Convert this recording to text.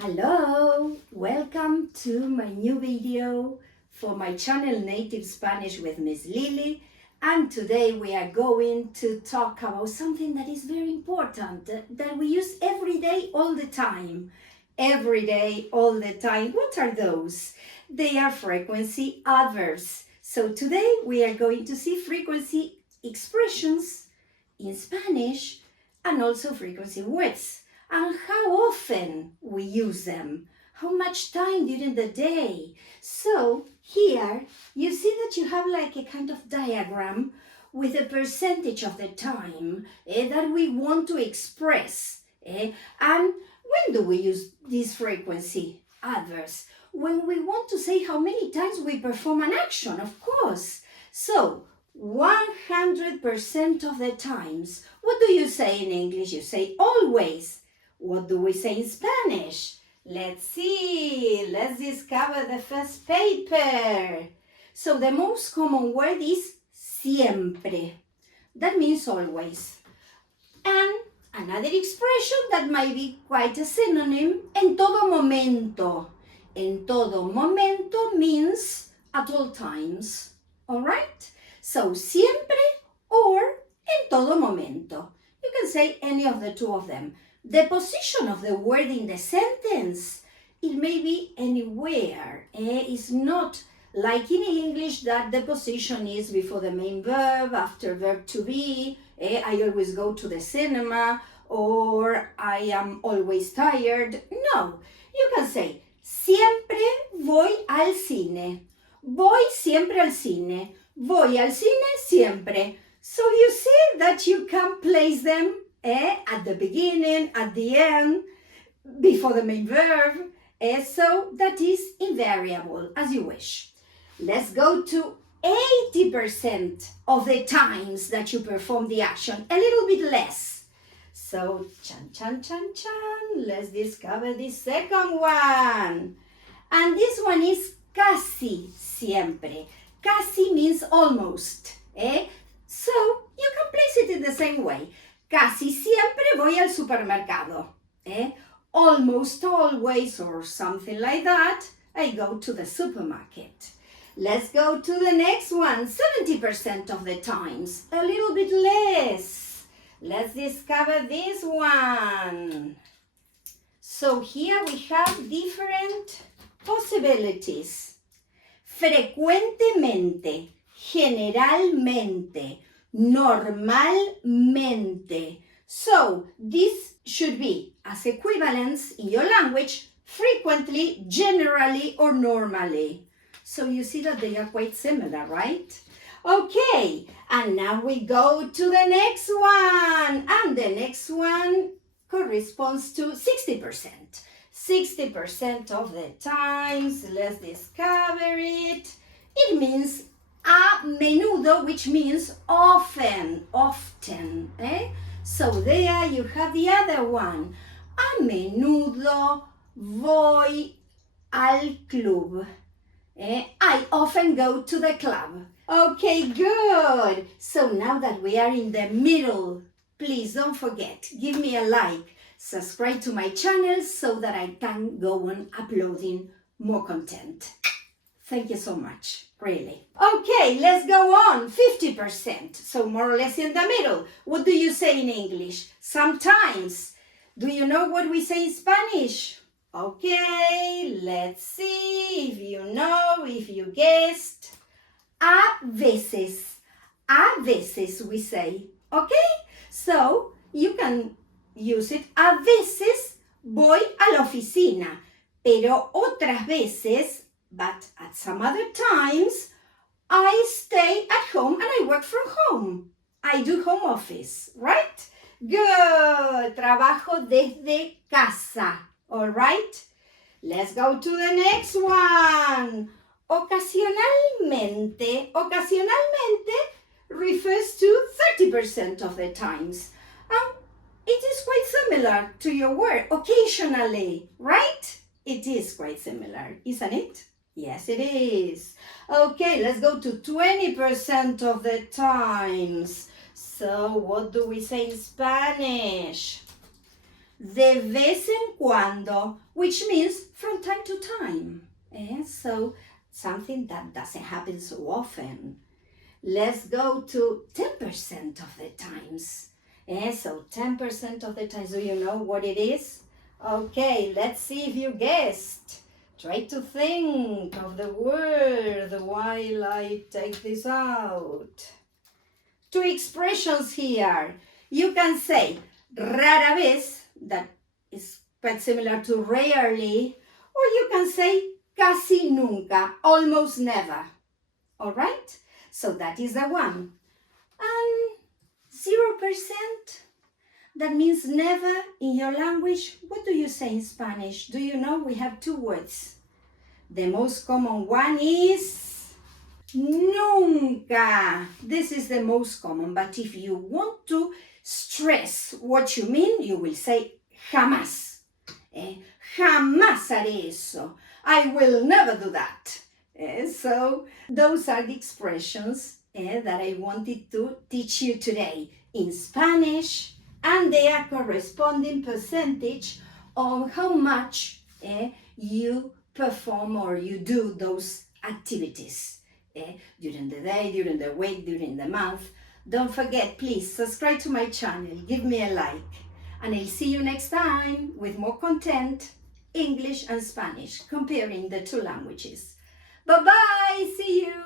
Hello, welcome to my new video for my channel Native Spanish with Miss Lily, and today we are going to talk about something that is very important that we use every day all the time. Every day all the time. What are those? They are frequency adverbs. So today we are going to see frequency expressions in Spanish and also frequency words. And how often we use them, how much time during the day. So here you see that you have like a kind of diagram with a percentage of the time that we want to express. And when do we use these frequency adverbs? When we want to say how many times we perform an action, of course. So 100% of the times. What do you say in English? You say always. What do we say in Spanish? Let's see. Let's discover the first paper. So the most common word is siempre. That means always. And another expression that might be quite a synonym, en todo momento. En todo momento means at all times. All right? So siempre or en todo momento. You can say any of the two of them. The position of the word in the sentence, it may be anywhere. It's not like in English that the position is before the main verb, after verb to be. I always go to the cinema, or I am always tired. No, you can say, siempre voy al cine. Voy siempre al cine. Voy al cine siempre. So you see that you can place them at the beginning, at the end, before the main verb. So that is invariable, as you wish. Let's go to 80% of the times that you perform the action, a little bit less. So, chan, chan, chan, chan, let's discover the second one. And this one is casi siempre. Casi means almost. So, you can place it in the same way. Casi siempre voy al supermercado. Almost always, or something like that, I go to the supermarket. Let's go to the next one. 70% of the times, a little bit less. Let's discover this one. So here we have different possibilities. Frecuentemente, generalmente, normalmente. So this should be as equivalents in your language, frequently, generally, or normally. So you see that they are quite similar, right? Okay, and now we go to the next one. And the next one corresponds to 60%. 60% of the times, let's discover it. It means a menudo, which means often. So there you have the other one. A menudo voy al club. I often go to the club. Okay, good. So now that we are in the middle, please don't forget, give me a like, subscribe to my channel so that I can go on uploading more content. Thank you so much, really. Okay, let's go on. 50%, so more or less in the middle. What do you say in English? Sometimes. Do you know what we say in Spanish? Okay, let's see if you know, if you guessed. A veces. A veces we say. Okay? So, you can use it. A veces voy a la oficina, pero otras veces, but at some other times, I stay at home and I work from home. I do home office, right? Good. Trabajo desde casa. All right? Let's go to the next one. Ocasionalmente. Ocasionalmente refers to 30% of the times. It is quite similar to your word, occasionally, right? It is quite similar, isn't it? Yes, it is. Okay, let's go to 20% of the times. So, what do we say in Spanish? De vez en cuando. which means from time to time. So something that doesn't happen so often. Let's go to 10% of the times. So 10% of the times, do you know what it is? Okay, let's see if you guessed. Try to think of the word while I take this out. Two expressions here. You can say rara vez, that is quite similar to rarely, or you can say casi nunca, almost never. All right? So that is the one. And 0%, that means never in your language. What do you say in Spanish? Do you know we have two words? The most common one is nunca. This is the most common, but if you want to stress what you mean, you will say jamás. Jamás haré eso. I will never do that. So those are the expressions that I wanted to teach you today in Spanish, and their corresponding percentage on how much you perform or you do those activities during the day, during the week, during the month. Don't forget, please subscribe to my channel, give me a like, and I'll see you next time with more content, English and Spanish, comparing the two languages. Bye-bye, see you!